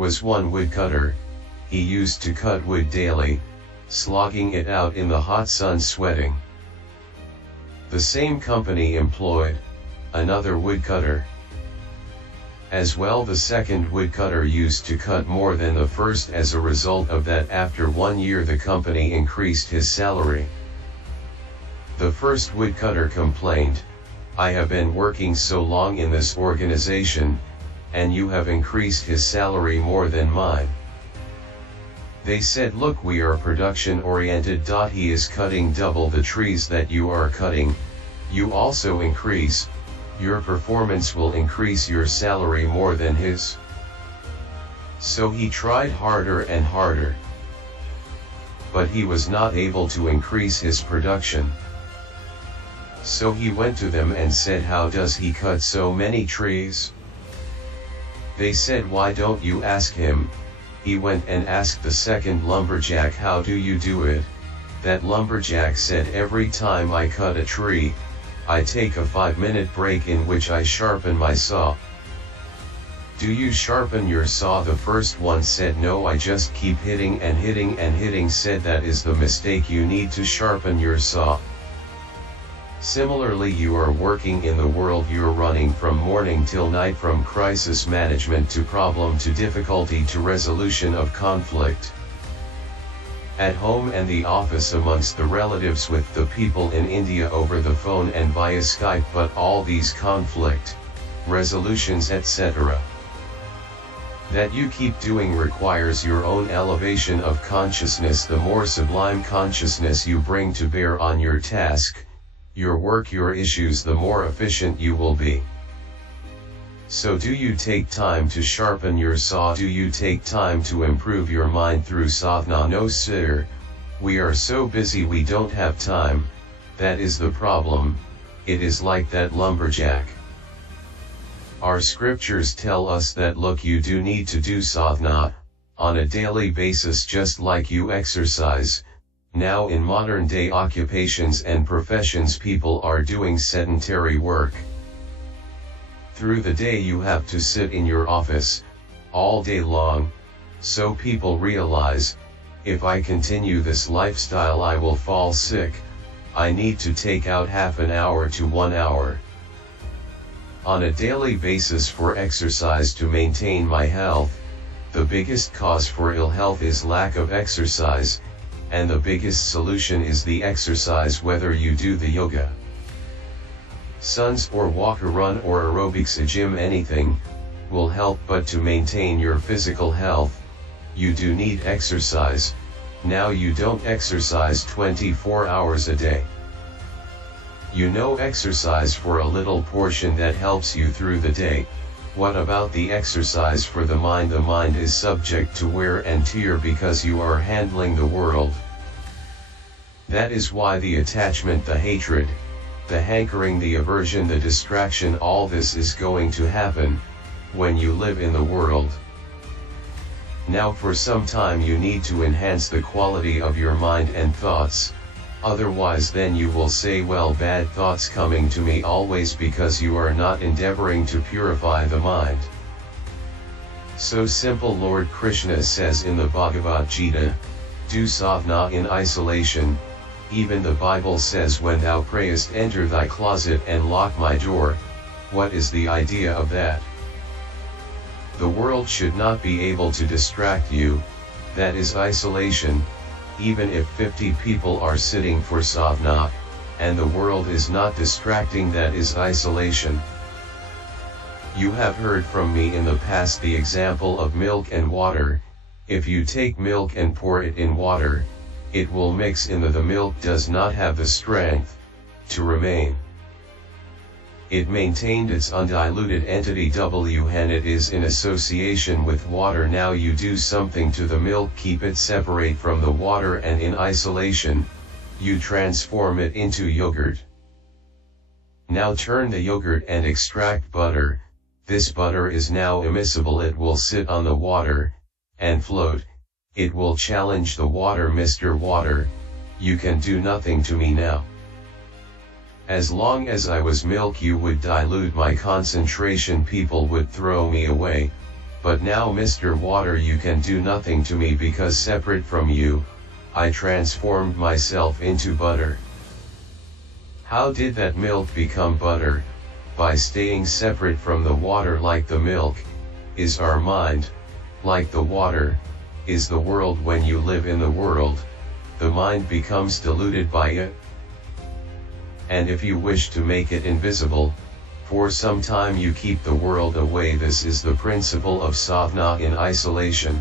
was one woodcutter. He used to cut wood daily, slogging it out in the hot sun, sweating. The same company employed another woodcutter. As well, the second woodcutter used to cut more than the first. As a result of that, after 1 year the company increased his salary. The first woodcutter complained, "I have been working so long in this organization, and you have increased his salary more than mine." They said, "Look, we are production oriented. He is cutting double the trees that you are cutting. You also increase. Your performance will increase your salary more than his." So he tried harder and harder. But he was not able to increase his production. So he went to them and said, "How does he cut so many trees?" They said, "Why don't you ask him?" He went and asked the second lumberjack, "How do you do it?" That lumberjack said, "Every time I cut a tree, I take a 5-minute break in which I sharpen my saw." "Do you sharpen your saw?" The first one said, "No, I just keep hitting and hitting and hitting." Said, "That is the mistake. You need to sharpen your saw." Similarly, you are working in the world. You're running from morning till night, from crisis management to problem to difficulty to resolution of conflict. At home and the office, amongst the relatives, with the people in India, over the phone and via Skype. But all these conflict resolutions, etc., that you keep doing requires your own elevation of consciousness. The more sublime consciousness you bring to bear on your task, your work, your issues, the more efficient you will be. So do you take time to sharpen your saw? Do you take time to improve your mind through sadhana? No sir, we are so busy we don't have time. That is the problem. It is like that lumberjack. Our scriptures tell us that, look, you do need to do sadhana on a daily basis, just like you exercise. Now in modern day occupations and professions, people are doing sedentary work. Through the day you have to sit in your office all day long, so people realize, if I continue this lifestyle I will fall sick. I need to take out half an hour to 1 hour on a daily basis for exercise to maintain my health. The biggest cause for ill health is lack of exercise, and the biggest solution is the exercise. Whether you do the yoga, suns, or walk or run or aerobics, a gym, anything will help. But to maintain your physical health, you do need exercise. Now you don't exercise 24 hours a day. You know, exercise for a little portion that helps you through the day. What about the exercise for the mind? The mind is subject to wear and tear because you are handling the world. That is why the attachment, the hatred, the hankering, the aversion, the distraction, all this is going to happen when you live in the world. Now for some time you need to enhance the quality of your mind and thoughts. Otherwise then you will say, well, bad thoughts coming to me always, because you are not endeavoring to purify the mind. So simple. Lord Krishna says in the Bhagavad Gita, do sadhana in isolation. Even the Bible says, when thou prayest, enter thy closet and lock my door. What is the idea of that? The world should not be able to distract you. That is isolation. Even if 50 people are sitting for sadhana, and the world is not distracting, that is isolation. You have heard from me in the past the example of milk and water. If you take milk and pour it in water, it will mix in. The milk does not have the strength to remain. It maintained its undiluted entity and it is in association with water. Now you do something to the milk, keep it separate from the water, and in isolation, you transform it into yogurt. Now turn the yogurt and extract butter. This butter is now immiscible. It will sit on the water and float. It will challenge the water. Mr. Water, you can do nothing to me now. As long as I was milk, you would dilute my concentration. People would throw me away. But now Mr. Water, you can do nothing to me, because separate from you, I transformed myself into butter. How did that milk become butter? By staying separate from the water. Like the milk is our mind, like the water is the world. When you live in the world, the mind becomes diluted by it. And if you wish to make it invisible, for some time you keep the world away. This is the principle of sadhana in isolation.